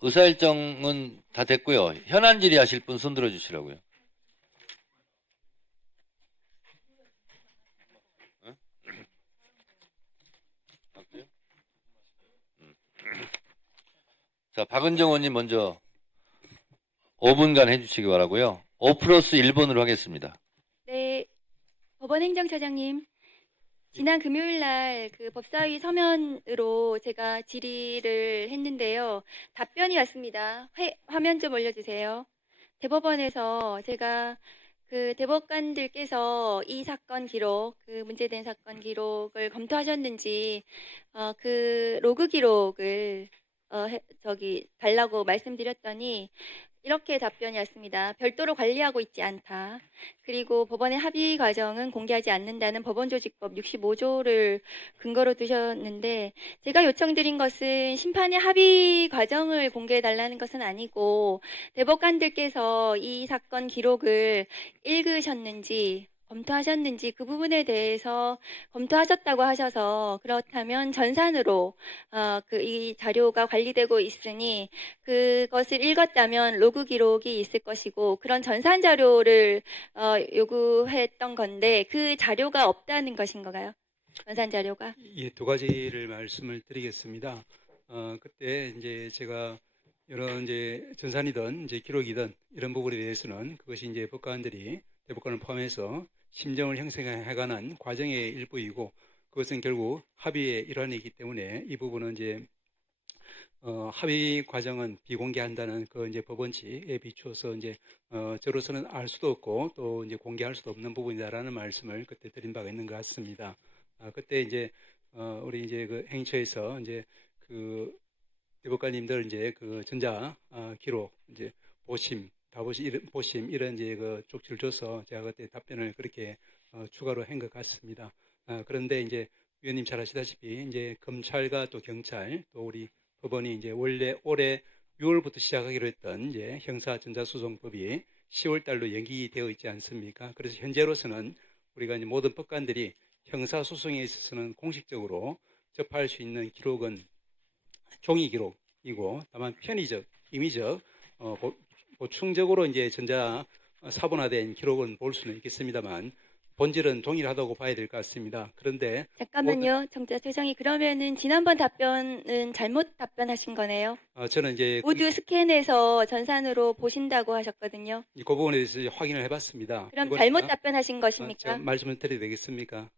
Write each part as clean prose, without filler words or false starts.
의사일정은 다 됐고요. 현안 질의하실 분 손 들어주시라고요. 자, 박은정 의원님 먼저 5분간 해주시기 바라고요. 5 플러스 1분으로 하겠습니다. 네, 법원 행정처장님, 지난 금요일 날 그 법사위 서면으로 제가 질의를 했는데요. 답변이 왔습니다. 화면 좀 올려주세요. 대법원에서 제가 그 대법관들께서 이 사건 기록, 그 문제된 사건 기록을 검토하셨는지, 그 로그 기록을 달라고 말씀드렸더니, 이렇게 답변이 왔습니다. 별도로 관리하고 있지 않다. 그리고 법원의 합의 과정은 공개하지 않는다는 법원조직법 65조를 근거로 두셨는데, 제가 요청드린 것은 심판의 합의 과정을 공개해달라는 것은 아니고, 대법관들께서 이 사건 기록을 읽으셨는지, 검토하셨는지 그 부분에 대해서 검토하셨다고 하셔서, 그렇다면 전산으로 이 자료가 관리되고 있으니 그것을 읽었다면 로그 기록이 있을 것이고, 그런 전산 자료를 요구했던 건데 그 자료가 없다는 것인가요? 전산 자료가? 예, 두 가지를 말씀을 드리겠습니다. 그때 이제 제가 여러 이제 전산이든 이제 기록이든 이런 부분에 대해서는 그것이 이제 법관들이 대법관을 포함해서 심정을 형성해가는 과정의 일부이고, 그것은 결국 합의의 일환이기 때문에 이 부분은 이제 합의 과정은 비공개한다는 그 이제 법원칙에 비추어서 이제 저로서는 알 수도 없고 또 이제 공개할 수도 없는 부분이다라는 말씀을 그때 드린 바가 있는 것 같습니다. 그때 이제 우리 이제 그 행처에서 이제 그 대법관님들 이제 그 전자 기록 이제 보심 이런 이제 그 쪽지를 줘서 제가 그때 답변을 그렇게 추가로 한 것 같습니다. 그런데 이제 위원님 잘 아시다시피 이제 검찰과 또 경찰 또 우리 법원이 이제 원래 올해 6월부터 시작하기로 했던 이제 형사전자소송법이 10월 달로 연기되어 있지 않습니까? 그래서 현재로서는 우리가 이제 모든 법관들이 형사소송에 있어서는 공식적으로 접할 수 있는 기록은 종이 기록이고, 다만 편의적, 임의적, 보충적으로 이제 전자 사본화된 기록은 볼 수는 있겠습니다만 본질은 동일하다고 봐야 될 것 같습니다. 그런데 잠깐만요, 정자최장이. 그러면은 지난번 답변은 잘못 답변하신 거네요. 저는 이제 모두 스캔해서 전산으로 보신다고 하셨거든요. 그 부분에 대해서 확인을 해봤습니다. 그럼 잘못 답변하신 것입니까? 말씀을 드려도 되겠습니까?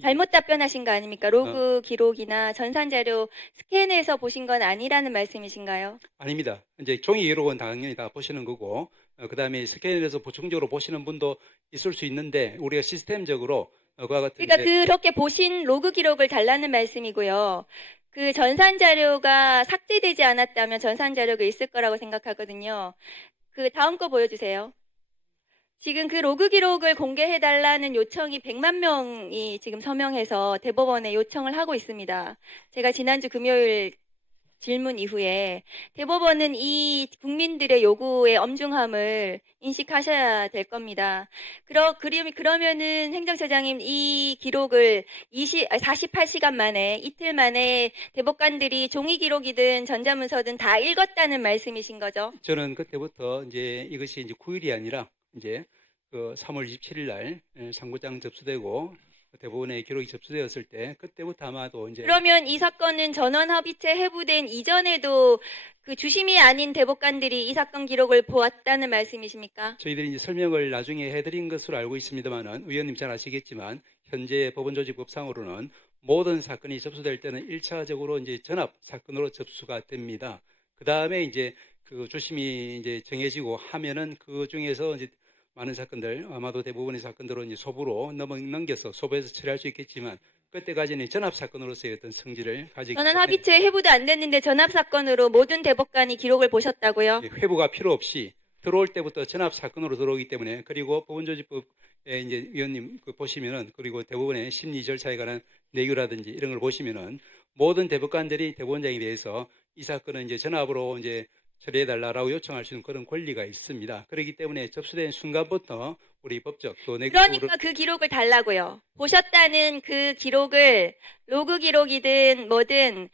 잘못 답변하신 거 아닙니까? 로그 기록이나 전산 자료 스캔해서 보신 건 아니라는 말씀이신가요? 아닙니다. 이제 종이 기록은 당연히 다 보시는 거고, 그 다음에 스캔해서 보충적으로 보시는 분도 있을 수 있는데, 우리가 시스템적으로 그와 같은 그러니까 그렇게 보신 로그 기록을 달라는 말씀이고요. 그 전산 자료가 삭제되지 않았다면 전산 자료가 있을 거라고 생각하거든요. 그 다음 거 보여주세요. 지금 그 로그 기록을 공개해달라는 요청이 100만 명이 지금 서명해서 대법원에 요청을 하고 있습니다. 제가 지난주 금요일 질문 이후에 대법원은 이 국민들의 요구의 엄중함을 인식하셔야 될 겁니다. 그러면은 행정처장님, 이 기록을 48시간 만에, 이틀 만에 대법관들이 종이 기록이든 전자문서든 다 읽었다는 말씀이신 거죠? 저는 그때부터 이제 이것이 이제 9일이 아니라 이제 그 3월 27일 날 상고장 접수되고 대법원에 기록이 접수되었을 때 그때부터 아마도 이제 그러면 이 사건은 전원합의체 회부된 이전에도 그 주심이 아닌 대법관들이 이 사건 기록을 보았다는 말씀이십니까? 저희들이 이제 설명을 나중에 해드린 것으로 알고 있습니다만은, 의원님 잘 아시겠지만 현재 법원조직법상으로는 모든 사건이 접수될 때는 1차적으로 이제 전압 사건으로 접수가 됩니다. 그 다음에 이제 그 주심이 이제 정해지고 하면은 그 중에서 이제 많은 사건들, 아마도 대부분의 사건들은 이제 소부로 넘겨서 소부에서 처리할 수 있겠지만, 그때까지는 전압 사건으로서의 어떤 성질을 가지기 때문에 전원합의체 회부도 안 됐는데 전압 사건으로 모든 대법관이 기록을 보셨다고요? 회부가 필요 없이 들어올 때부터 전압 사건으로 들어오기 때문에, 그리고 법원조직법에 이제 위원님 그 보시면은, 그리고 대법원의 심리 절차에 관한 내규라든지 이런 걸 보시면은 모든 대법관들이 대법원장에 대해서 이 사건은 이제 전압으로 이제 처리해달라고 요청할 수 있는 그런 권리가 있습니다. 그렇기 때문에 접수된 순간부터 우리 법적 또 내규적으로 그러니까 그 기록을 달라고요. 보셨다는 그 기록을 로그 기록이든 뭐든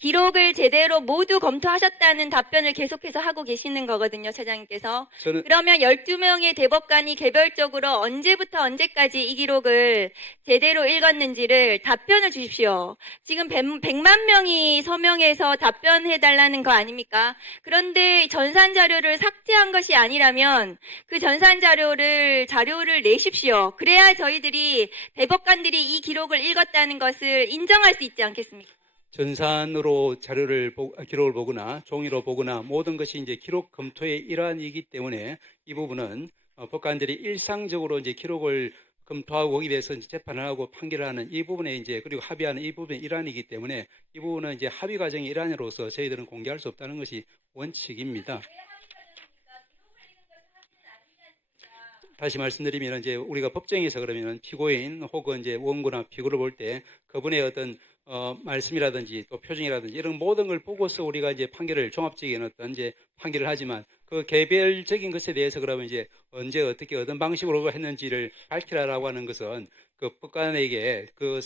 기록을 제대로 모두 검토하셨다는 답변을 계속해서 하고 계시는 거거든요, 차장님께서. 저는 그러면 12명의 대법관이 개별적으로 언제부터 언제까지 이 기록을 제대로 읽었는지를 답변을 주십시오. 지금 100만 명이 서명해서 답변해달라는 거 아닙니까? 그런데 전산 자료를 삭제한 것이 아니라면 그 전산 자료를 내십시오. 그래야 저희들이 대법관들이 이 기록을 읽었다는 것을 인정할 수 있지 않겠습니까? 전산으로 기록을 보거나 종이로 보거나 모든 것이 이제 기록 검토의 일환이기 때문에 이 부분은 법관들이 일상적으로 이제 기록을 검토하고 거기에 대해서 이제 재판을 하고 판결을 하는 이 부분에 이제 그리고 합의하는 이 부분의 일환이기 때문에 이 부분은 이제 합의 과정의 일환으로서 저희들은 공개할 수 없다는 것이 원칙입니다. 다시 말씀드리면 이제 우리가 법정에서 그러면 피고인 혹은 이제 원고나 피고를 볼 때 그분의 어떤 말씀이라든지 또 표정이라든지 이런 모든 걸 보고서 우리가 이제 판결을 종합적인 어떤 이제 판결을 하지만 그 개별적인 것에 대해서 그러면 이제 언제 어떻게 어떤 방식으로 했는지를 밝히라라고 하는 것은 그 법관에게 그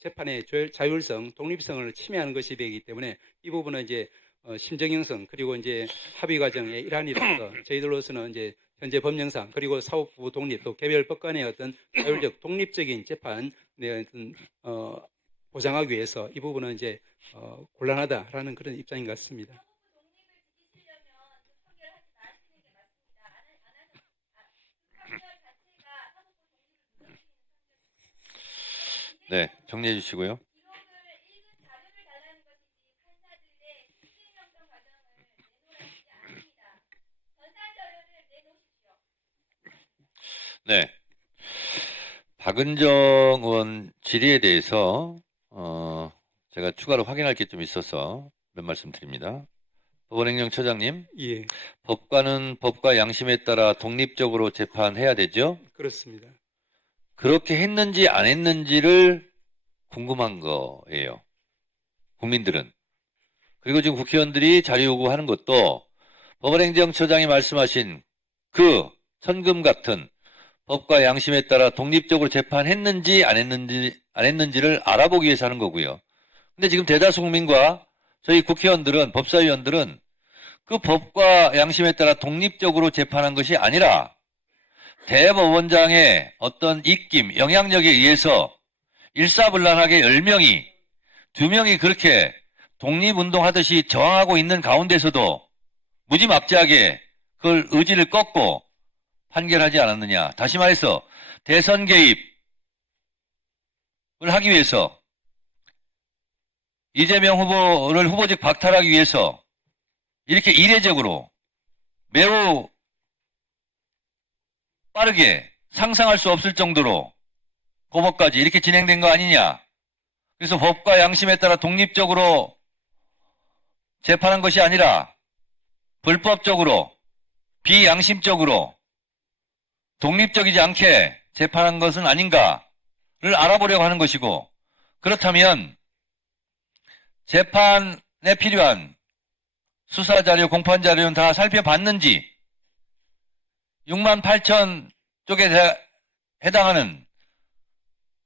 재판의 자율성, 독립성을 침해하는 것이 되기 때문에 이 부분은 이제 심정형성 그리고 이제 합의 과정의 일환이라서 저희들로서는 이제 현재 법령상 그리고 사법부 독립 또 개별 법관의 어떤 자율적 독립적인 재판의 어떤 보장하기 위해서 이 부분은 이제 곤란하다라는 그런 입장인 것 같습니다. 네, 정리해 주시고요. 네. 박은정 의원 질의에 대해서 제가 추가로 확인할 게 좀 있어서 몇 말씀 드립니다. 법원행정처장님, 예, 법관은 법과 양심에 따라 독립적으로 재판해야 되죠? 그렇습니다. 그렇게 했는지 안 했는지를 궁금한 거예요. 국민들은. 그리고 지금 국회의원들이 자료 요구하는 것도 법원행정처장이 말씀하신 그 천금 같은 법과 양심에 따라 독립적으로 재판했는지 안 했는지를 알아보기 위해서 하는 거고요. 근데 지금 대다수 국민과 저희 국회의원들은, 법사위원들은 그 법과 양심에 따라 독립적으로 재판한 것이 아니라 대법원장의 어떤 입김, 영향력에 의해서 일사불란하게 10명이, 2명이 그렇게 독립운동하듯이 저항하고 있는 가운데서도 무지막지하게 그걸 의지를 꺾고 판결하지 않았느냐. 다시 말해서 대선 개입을 하기 위해서 이재명 후보를 후보직 박탈하기 위해서 이렇게 이례적으로 매우 빠르게 상상할 수 없을 정도로 고법까지 이렇게 진행된 거 아니냐. 그래서 법과 양심에 따라 독립적으로 재판한 것이 아니라 불법적으로 비양심적으로 독립적이지 않게 재판한 것은 아닌가를 알아보려고 하는 것이고, 그렇다면 재판에 필요한 수사자료, 공판자료는 다 살펴봤는지 6만 8천 쪽에 해당하는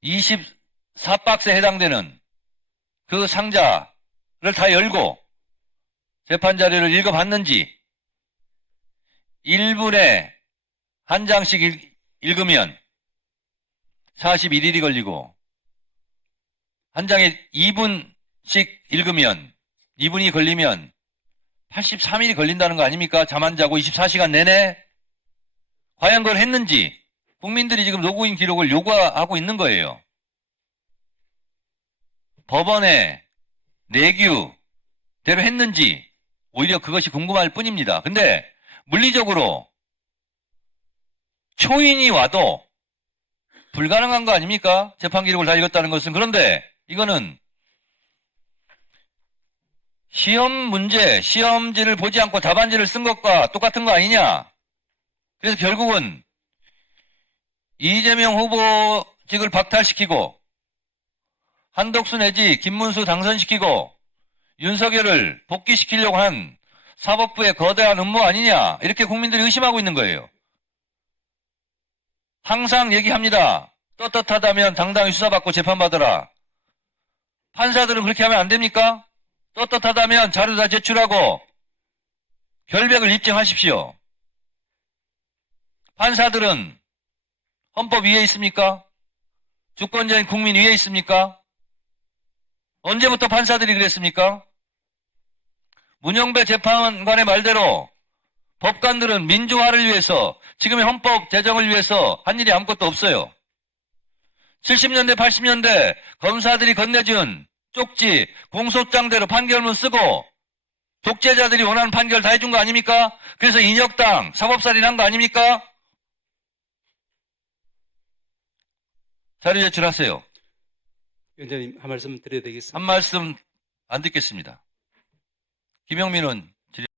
24박스에 해당되는 그 상자를 다 열고 재판자료를 읽어봤는지 1분에 한 장씩 읽으면 41일이 걸리고 한 장에 2분씩 읽으면 2분이 걸리면 83일이 걸린다는 거 아닙니까? 잠 안 자고 24시간 내내 과연 그걸 했는지 국민들이 지금 로그인 기록을 요구하고 있는 거예요. 법원의 내규대로 했는지 오히려 그것이 궁금할 뿐입니다. 근데 물리적으로 초인이 와도 불가능한 거 아닙니까? 재판 기록을 다 읽었다는 것은. 그런데 이거는 시험 문제, 시험지를 보지 않고 답안지를 쓴 것과 똑같은 거 아니냐? 그래서 결국은 이재명 후보직을 박탈시키고 한덕수 내지 김문수 당선시키고 윤석열을 복귀시키려고 한 사법부의 거대한 음모 아니냐? 이렇게 국민들이 의심하고 있는 거예요. 항상 얘기합니다. 떳떳하다면 당당히 수사받고 재판받아라. 판사들은 그렇게 하면 안 됩니까? 떳떳하다면 자료 다 제출하고 결백을 입증하십시오. 판사들은 헌법 위에 있습니까? 주권자인 국민 위에 있습니까? 언제부터 판사들이 그랬습니까? 문영배 재판관의 말대로 법관들은 민주화를 위해서, 지금의 헌법 제정을 위해서 한 일이 아무것도 없어요. 70년대, 80년대 검사들이 건네준 쪽지, 공소장대로 판결문 쓰고 독재자들이 원하는 판결 다 해준 거 아닙니까? 그래서 인혁당 사법살인 한 거 아닙니까? 자료 제출하세요. 위원장님 한 말씀 드려야 되겠습니다. 한 말씀 안 듣겠습니다. 김영민 의원